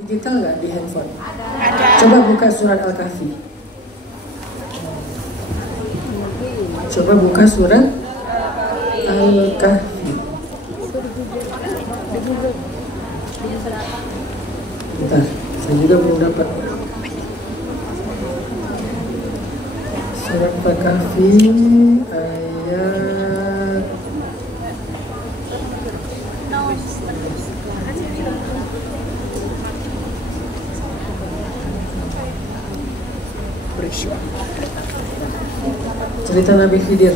Digital nggak di handphone? Ada. Coba buka surat Al-Kahfi. Coba buka surat Al-Kahfi. Bentar, saya juga belum dapat. Surat Al-Kahfi ayat cerita Nabi Khidir.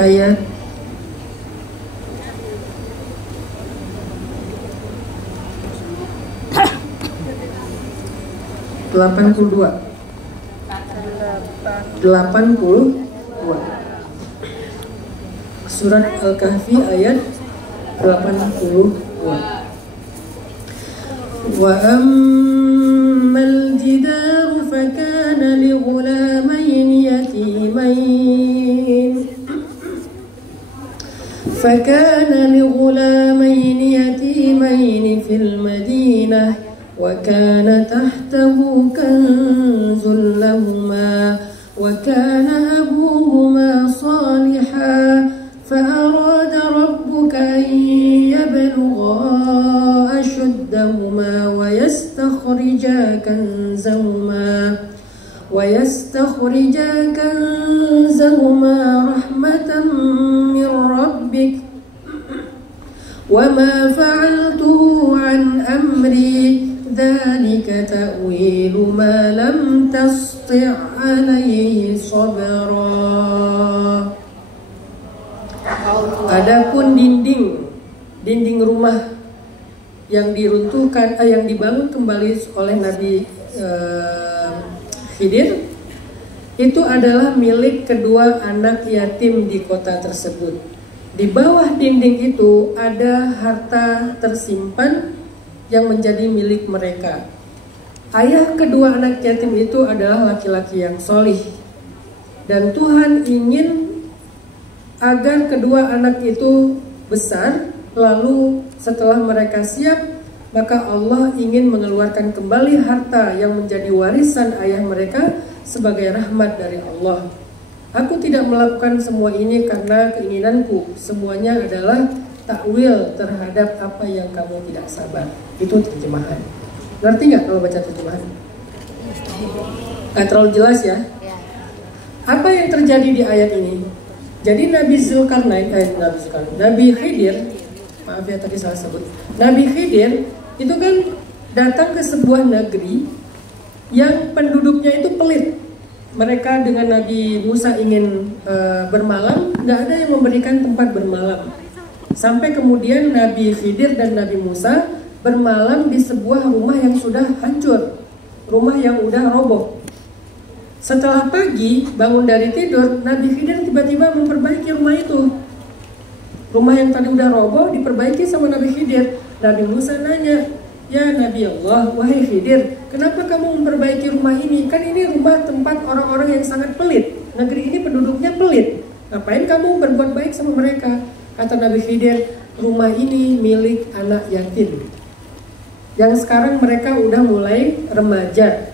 Ayat 82. Surat Al-Kahfi ayat 82. Wa ammal jidaru fakana li ghulamayn yatimayn fil madinah wa kana tahtahu kanzun lahuma wa kana abuhuma salihan فأراد ربك أن يبلغا أشدهما ويستخرجا كنزهما رحمة من ربك وما فعلته عن أمري ذلك تأويل ما لم تسطع عليه صبرا. Adapun dinding rumah yang diruntuhkan, yang dibangun kembali oleh Nabi Khidir, itu adalah milik kedua anak yatim di kota tersebut. Di bawah dinding itu ada harta tersimpan yang menjadi milik mereka. Ayah kedua anak yatim itu adalah laki-laki yang solih, dan Tuhan ingin agar kedua anak itu besar, lalu setelah mereka siap, maka Allah ingin mengeluarkan kembali harta yang menjadi warisan ayah mereka sebagai rahmat dari Allah. Aku tidak melakukan semua ini karena keinginanku, semuanya adalah takwil terhadap apa yang kamu tidak sabar. Itu terjemahan. Ngerti nggak kalau baca terjemahan? Nggak terlalu jelas ya? Apa yang terjadi di ayat ini? Jadi Nabi Khidir, maaf ya tadi salah sebut. Nabi Khidir itu kan datang ke sebuah negeri yang penduduknya itu pelit. Mereka dengan Nabi Musa ingin bermalam, nggak ada yang memberikan tempat bermalam. Sampai kemudian Nabi Khidir dan Nabi Musa bermalam di sebuah rumah yang sudah hancur, rumah yang udah roboh. Setelah pagi, bangun dari tidur, Nabi Khidir tiba-tiba memperbaiki rumah itu. Rumah yang tadi udah roboh diperbaiki sama Nabi Khidir. Nabi Musa nanya, "Ya Nabi Allah, wahai Khidir, kenapa kamu memperbaiki rumah ini? Kan ini rumah tempat orang-orang yang sangat pelit. Negeri ini penduduknya pelit. Ngapain kamu berbuat baik sama mereka?" Kata Nabi Khidir, "Rumah ini milik anak yatim, yang sekarang mereka udah mulai remaja.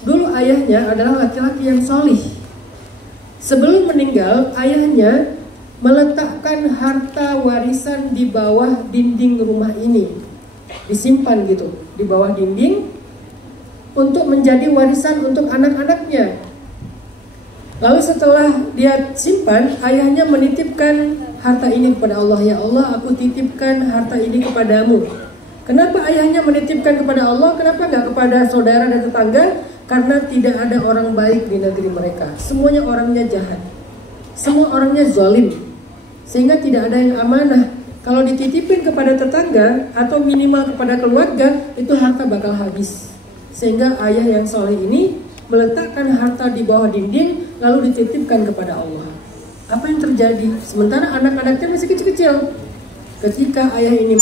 Dulu ayahnya adalah laki-laki yang solih. Sebelum meninggal, ayahnya meletakkan harta warisan di bawah dinding rumah ini. Disimpan gitu, di bawah dinding untuk menjadi warisan untuk anak-anaknya. Lalu setelah dia simpan, ayahnya menitipkan harta ini kepada Allah. Ya Allah, aku titipkan harta ini kepadamu. Kenapa ayahnya menitipkan kepada Allah? Kenapa nggak kepada saudara dan tetangga? Karena tidak ada orang baik di negeri mereka. Semuanya orangnya jahat. Semua orangnya zalim. Sehingga tidak ada yang amanah. Kalau dititipin kepada tetangga atau minimal kepada keluarga, itu harta bakal habis. Sehingga ayah yang soleh ini meletakkan harta di bawah dinding, lalu dititipkan kepada Allah. Apa yang terjadi? Sementara anak-anaknya masih kecil-kecil. Ketika ayah ini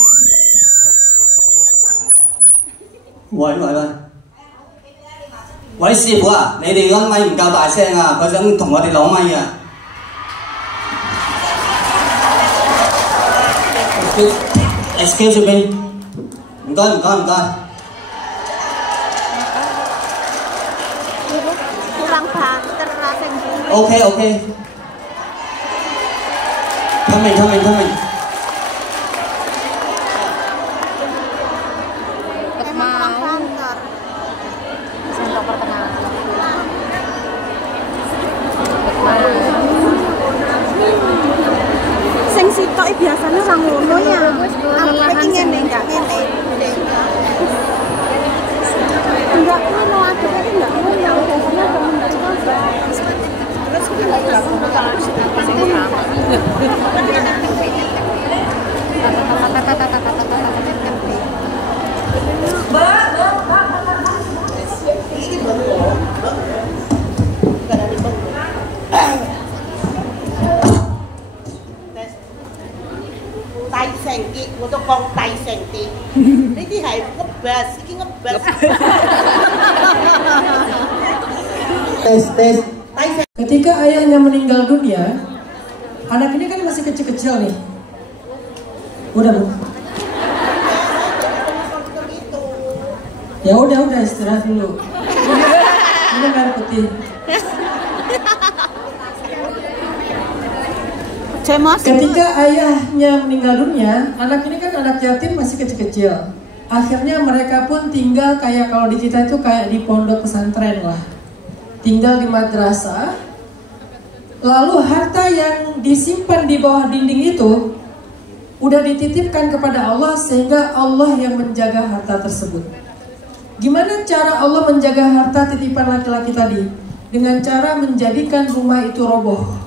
喂，師傅啊，你哋嗰咪唔夠大聲啊，佢想同我哋攞咪啊。Excuse me. Enggak. Kurang banter rasanya. Okay. Coming. Emang kurang banter. Sendok pertengahan. Sing sitok biasanya orang ngono ya. Apa ngene enggak ngene. Enggak ngono ada tapi enggak ngono biasanya temen coba. Untuk kong tai senti. Ini hai ngebas, ini ngebas. Tes. Ketika ayahnya meninggal dunia, anak ini kan masih kecil-kecil nih. Udah Bu. Ya udah istirahat dulu. Ini air putih. Ketika ayahnya meninggal dunia, anak ini kan anak yatim masih kecil-kecil. Akhirnya mereka pun tinggal kayak kalau di kita itu kayak di pondok pesantren lah. Tinggal di madrasah. Lalu harta yang disimpan di bawah dinding itu udah dititipkan kepada Allah sehingga Allah yang menjaga harta tersebut. Gimana cara Allah menjaga harta titipan laki-laki tadi? Dengan cara menjadikan rumah itu roboh.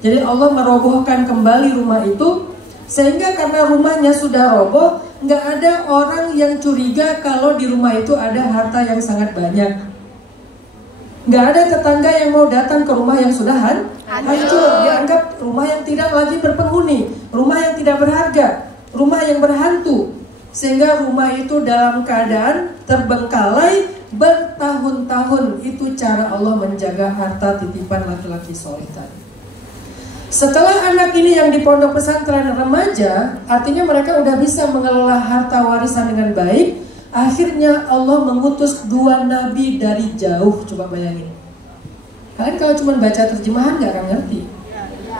Jadi Allah merobohkan kembali rumah itu sehingga karena rumahnya sudah roboh, nggak ada orang yang curiga kalau di rumah itu ada harta yang sangat banyak. Nggak ada tetangga yang mau datang ke rumah yang sudah hancur. Dianggap rumah yang tidak lagi berpenghuni, rumah yang tidak berharga, rumah yang berhantu. Sehingga rumah itu dalam keadaan terbengkalai bertahun-tahun. Itu cara Allah menjaga harta titipan laki-laki soleh tadi. Setelah anak ini yang di pondok pesantren remaja, artinya mereka udah bisa mengelola harta warisan dengan baik. Akhirnya Allah mengutus 2 nabi dari jauh. Coba bayangin. Kalian kalau cuma baca terjemahan gak akan ngerti.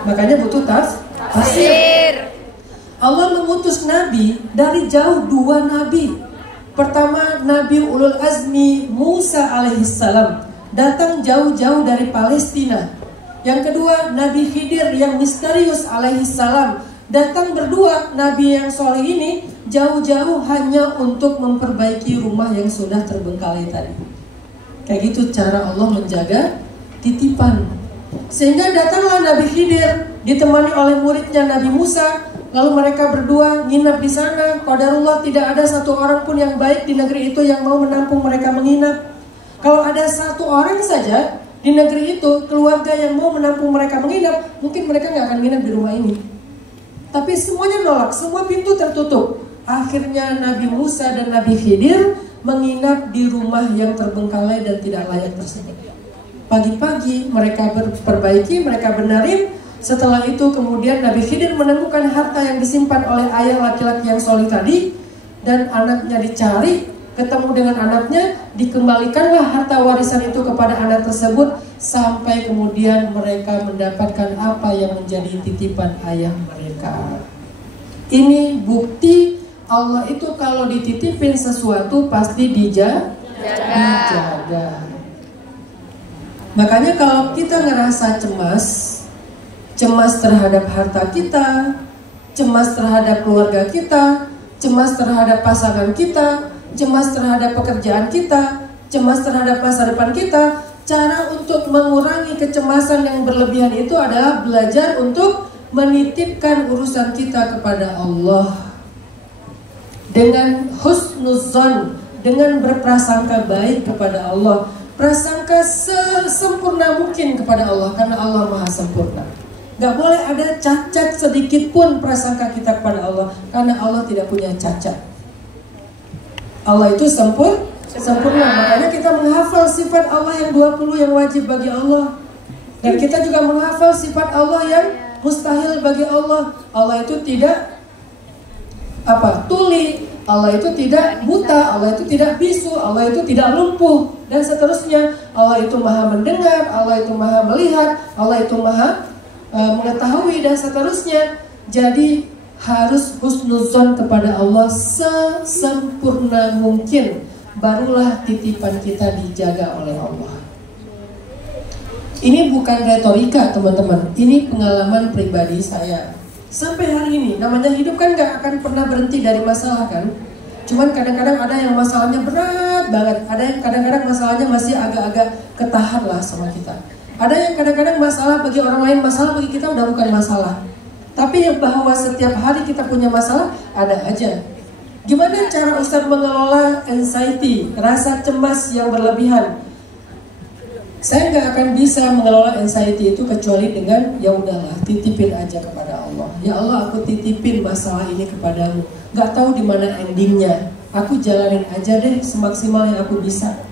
Makanya butuh tafsir. Allah mengutus nabi dari jauh, 2 nabi. Pertama Nabi Ulul Azmi Musa alaihissalam, datang jauh-jauh dari Palestina. Yang kedua Nabi Khidir yang misterius alaihissalam, datang berdua. Nabi yang soleh ini jauh-jauh hanya untuk memperbaiki rumah yang sudah terbengkalai tadi. Kayak gitu cara Allah menjaga titipan. Sehingga datanglah Nabi Khidir ditemani oleh muridnya Nabi Musa. Lalu mereka berdua nginap di sana. Qadarullah tidak ada satu orang pun yang baik di negeri itu yang mau menampung mereka menginap. Kalau ada 1 orang saja di negeri itu, keluarga yang mau menampung mereka menginap, mungkin mereka nggak akan menginap di rumah ini. Tapi semuanya nolak, semua pintu tertutup. Akhirnya Nabi Musa dan Nabi Khidir menginap di rumah yang terbengkalai dan tidak layak tersebut. Pagi-pagi mereka perbaiki, mereka benarin. Setelah itu kemudian Nabi Khidir menemukan harta yang disimpan oleh ayah laki-laki yang soleh tadi. Dan anaknya dicari, ketemu dengan anaknya, dikembalikanlah harta warisan itu kepada anak tersebut. Sampai kemudian mereka mendapatkan apa yang menjadi titipan ayah mereka. Ini bukti Allah itu kalau dititipin sesuatu pasti dijaga. Makanya kalau kita ngerasa cemas terhadap harta kita, cemas terhadap keluarga kita, cemas terhadap pasangan kita, cemas terhadap pekerjaan kita, cemas terhadap masa depan kita, cara untuk mengurangi kecemasan yang berlebihan itu adalah belajar untuk menitipkan urusan kita kepada Allah dengan husnuzon, dengan berprasangka baik kepada Allah, prasangka sesempurna mungkin kepada Allah karena Allah Maha Sempurna. Gak boleh ada cacat sedikit pun prasangka kita kepada Allah karena Allah tidak punya cacat. Allah itu sempurna. Makanya kita menghafal sifat Allah yang 20 yang wajib bagi Allah. Dan kita juga menghafal sifat Allah yang mustahil bagi Allah. Allah itu tidak apa? Tuli. Allah itu tidak buta, Allah itu tidak bisu, Allah itu tidak lumpuh, dan seterusnya. Allah itu maha mendengar, Allah itu maha melihat, Allah itu maha mengetahui, dan seterusnya. Jadi harus husnuzon kepada Allah sesempurna mungkin, barulah titipan kita dijaga oleh Allah. Ini bukan retorika teman-teman, ini pengalaman pribadi saya. Sampai hari ini, namanya hidup kan gak akan pernah berhenti dari masalah kan. Cuman kadang-kadang ada yang masalahnya berat banget, ada yang kadang-kadang masalahnya masih agak-agak ketahan lah sama kita. Ada yang kadang-kadang masalah bagi orang lain, masalah bagi kita udah bukan masalah. Tapi bahwa setiap hari kita punya masalah, ada aja. Gimana cara Ustadz mengelola anxiety, rasa cemas yang berlebihan? Saya nggak akan bisa mengelola anxiety itu kecuali dengan ya udahlah, titipin aja kepada Allah. Ya Allah, aku titipin masalah ini kepadamu. Nggak tahu di mana endingnya. Aku jalanin aja deh semaksimal yang aku bisa.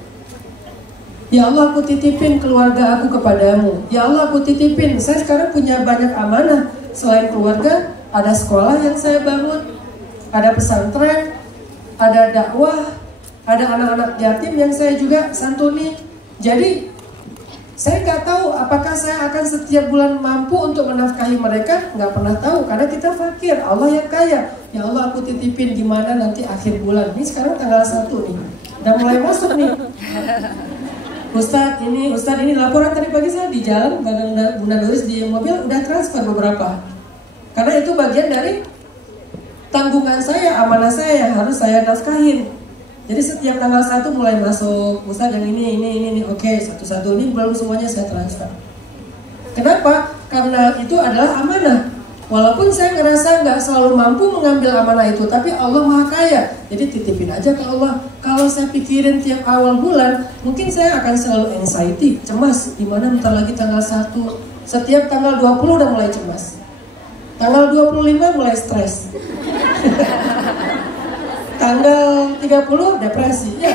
Ya Allah, aku titipin keluarga aku kepadamu. Ya Allah, aku titipin. Saya sekarang punya banyak amanah. Selain keluarga, ada sekolah yang saya bangun, ada pesantren, ada dakwah, ada anak-anak yatim yang saya juga santuni. Jadi saya nggak tahu apakah saya akan setiap bulan mampu untuk menafkahi mereka, nggak pernah tahu karena kita fakir, Allah yang kaya. Ya Allah, aku titipin gimana nanti akhir bulan. Ini sekarang tanggal 1 nih, udah mulai masuk nih. Ustadz ini laporan tadi pagi saya di jalan bareng Bunda Doris di mobil udah transfer beberapa. Karena itu bagian dari tanggungan saya, amanah saya yang harus saya nafkahin. Jadi setiap tanggal 1 mulai masuk, Ustadz yang ini, oke, satu-satu ini belum semuanya saya transfer. Kenapa? Karena itu adalah amanah. Walaupun saya ngerasa nggak selalu mampu mengambil amanah itu, tapi Allah Maha Kaya. Jadi titipin aja ke Allah. Kalau saya pikirin tiap awal bulan, mungkin saya akan selalu anxiety, cemas. Dimana bentar lagi tanggal 1, setiap tanggal 20 udah mulai cemas. Tanggal 25 mulai stres. Tanggal 30 depresi ya.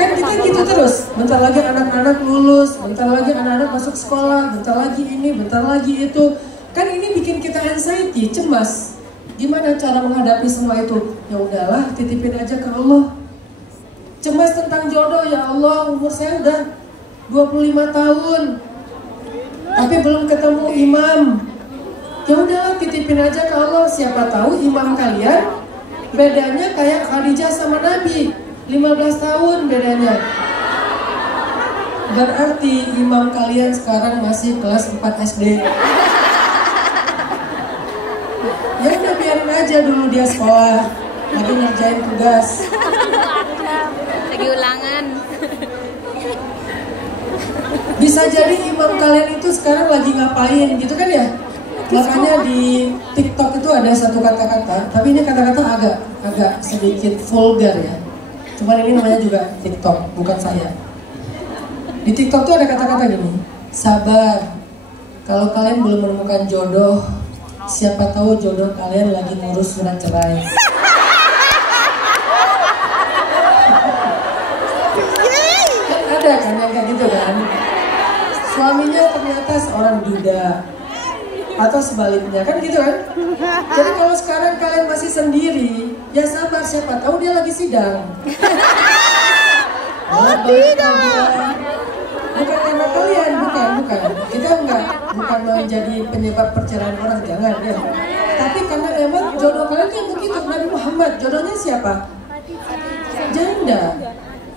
Kan kita gitu terus. Bentar lagi anak-anak lulus, bentar lagi anak-anak masuk sekolah, bentar lagi ini, bentar lagi itu. Kan ini bikin kita anxiety, cemas. Gimana cara menghadapi semua itu? Ya udahlah, titipin aja ke Allah. Cemas tentang jodoh, ya Allah, umur saya udah 25 tahun. Tapi belum ketemu imam. Ya udahlah, titipin aja ke Allah. Siapa tahu imam kalian bedanya kayak Khadijah sama Nabi, 15 tahun bedanya. Berarti imam kalian sekarang masih kelas 4 SD. Ya udah, biarin aja dulu dia sekolah, lagi ngerjain tugas, lagi ulangan. Bisa jadi imam kalian itu sekarang lagi ngapain gitu kan ya. Makanya di TikTok itu ada satu kata-kata, tapi ini kata-kata agak sedikit vulgar ya. Cuman ini namanya juga TikTok, bukan saya. Di TikTok tuh ada kata-kata gini, sabar. Kalau kalian belum menemukan jodoh, siapa tahu jodoh kalian lagi ngurus surat cerai. Kan ada kan yang kayak gitu kan. Suaminya ternyata seorang duda. Atau sebaliknya, kan gitu kan. Jadi kalau sekarang kalian masih sendiri, ya sabar, siapa tahu dia lagi sidang. Oh tidak. Bukan karena kalian, bukan. Kita bukan menjadi penyebab perceraian orang, jangan ya. Tapi karena emang jodoh kalian yang begitu. Nabi Muhammad jodohnya siapa? Janda.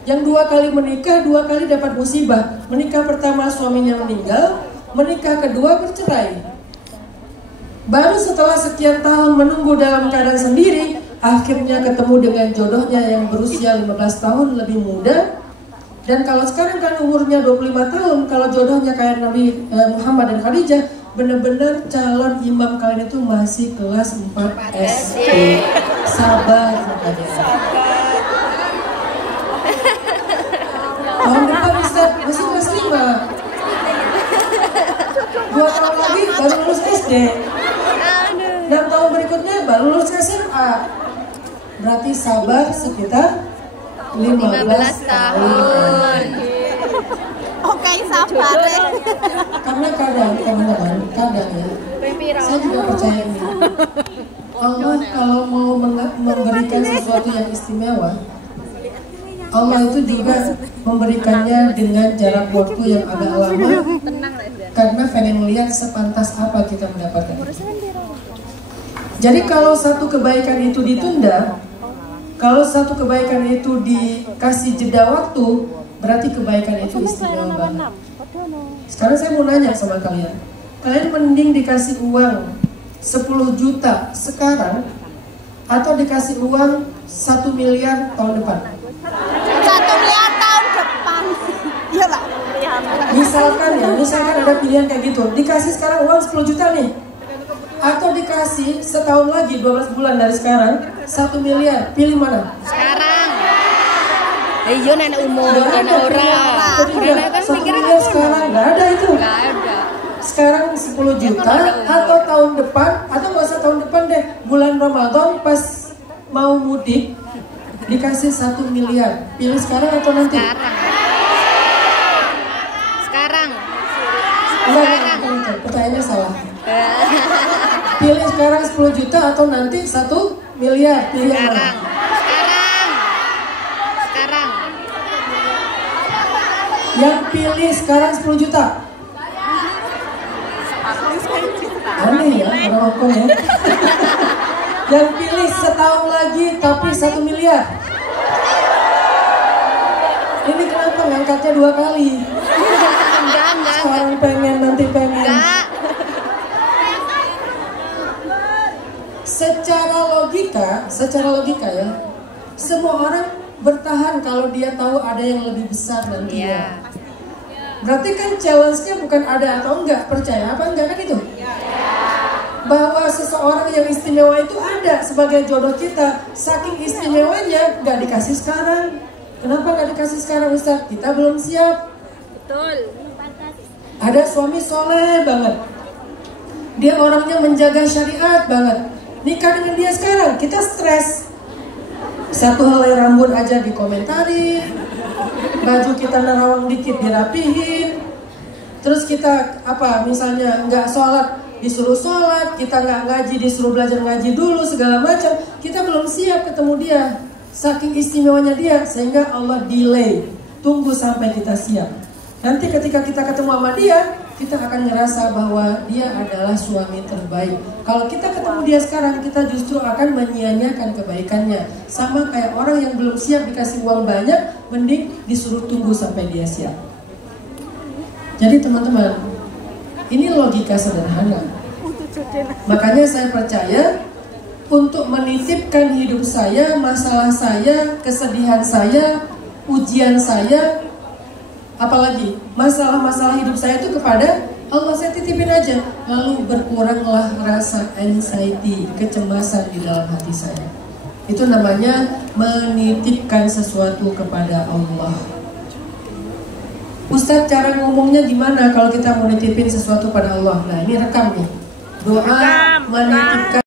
Yang 2 kali menikah, 2 kali dapat musibah. Menikah pertama suaminya meninggal, menikah kedua bercerai. Baru setelah sekian tahun menunggu dalam keadaan sendiri, akhirnya ketemu dengan jodohnya yang berusia 15 tahun lebih muda. Dan kalau sekarang kan umurnya 25 tahun, kalau jodohnya kayak Nabi Muhammad dan Khadijah, benar-benar calon imam kalian itu masih kelas 4 SD. Sabar makanya. Tahun depan Ustaz masih kelas 5. 2 tahun lagi baru lulus SD. 6 tahun berikutnya baru lulus SMA. Berarti sabar sekitar 15 tahun. Oke, sabar ya. Karena kadang teman-teman, kadang ya, saya juga percaya ini. Allah kalau mau memberikan sesuatu yang istimewa, Allah itu juga memberikannya dengan jarak waktu yang agak lama, karena pengen melihat sepantas apa kita mendapatkan. Jadi kalau satu kebaikan itu ditunda, kalau satu kebaikan itu dikasih jeda waktu, berarti kebaikan itu istimewa banget. Sekarang saya mau nanya sama kalian, kalian mending dikasih uang 10 juta sekarang atau dikasih uang 1 miliar tahun depan? 1 miliar tahun depan. Iya Pak. Misalkan ada pilihan kayak gitu, dikasih sekarang uang 10 juta nih, atau dikasih setahun lagi 12 bulan dari sekarang 1 miliar, pilih mana? Sekarang. Iya nenek umur, nenek orang. Kan 1 miliar sekarang nggak ada itu. Nggak ada. Sekarang 10 juta atau tahun depan, atau nggak usah tahun depan deh, bulan Ramadan pas mau mudik dikasih 1 miliar. Pilih sekarang atau nanti? Sekarang. Enggak, pertanyaannya salah. Pilih sekarang 10 juta atau nanti 1 miliar? Pilih yang mana? Sekarang. Yang pilih sekarang 10 juta. Aneh ya, orang Hongkong ya. Yang pilih setahun lagi tapi 1 miliar. Ini kenapa ngangkatnya 2 kali? Enggak. Sekarang pengen, nanti pengen. Enggak. Secara logika ya, semua orang bertahan kalau dia tahu ada yang lebih besar nantinya. Iya. Berarti kan challenge-nya bukan ada atau enggak, percaya apa enggak kan itu? Bahwa seseorang yang istimewa itu ada sebagai jodoh kita. Saking istimewanya nggak dikasih sekarang. Kenapa nggak dikasih sekarang Ustaz? Kita belum siap. Betul. Ada suami soleh banget, dia orangnya menjaga syariat banget. Nikah dengan dia sekarang, kita stres. Satu helai rambut aja dikomentarin, baju kita nerawang dikit dirapihin. Terus kita misalnya nggak sholat disuruh sholat, kita nggak ngaji disuruh belajar ngaji dulu, segala macam. Kita belum siap ketemu dia. Saking istimewanya dia, sehingga Allah delay, tunggu sampai kita siap. Nanti ketika kita ketemu sama dia, kita akan ngerasa bahwa dia adalah suami terbaik. Kalau kita ketemu dia sekarang, kita justru akan menyia-nyiakan kebaikannya. Sama kayak orang yang belum siap dikasih uang banyak, mending disuruh tunggu sampai dia siap. Jadi teman-teman, ini logika sederhana. Makanya saya percaya untuk menitipkan hidup saya, masalah saya, kesedihan saya, ujian saya, apalagi masalah-masalah hidup saya itu kepada Allah, saya titipin aja. Lalu berkuranglah rasa anxiety, kecemasan di dalam hati saya. Itu namanya menitipkan sesuatu kepada Allah. Ustadz, cara ngomongnya gimana kalau kita mau nitipin sesuatu pada Allah? Nah, ini rekam nih. Doa menitipkan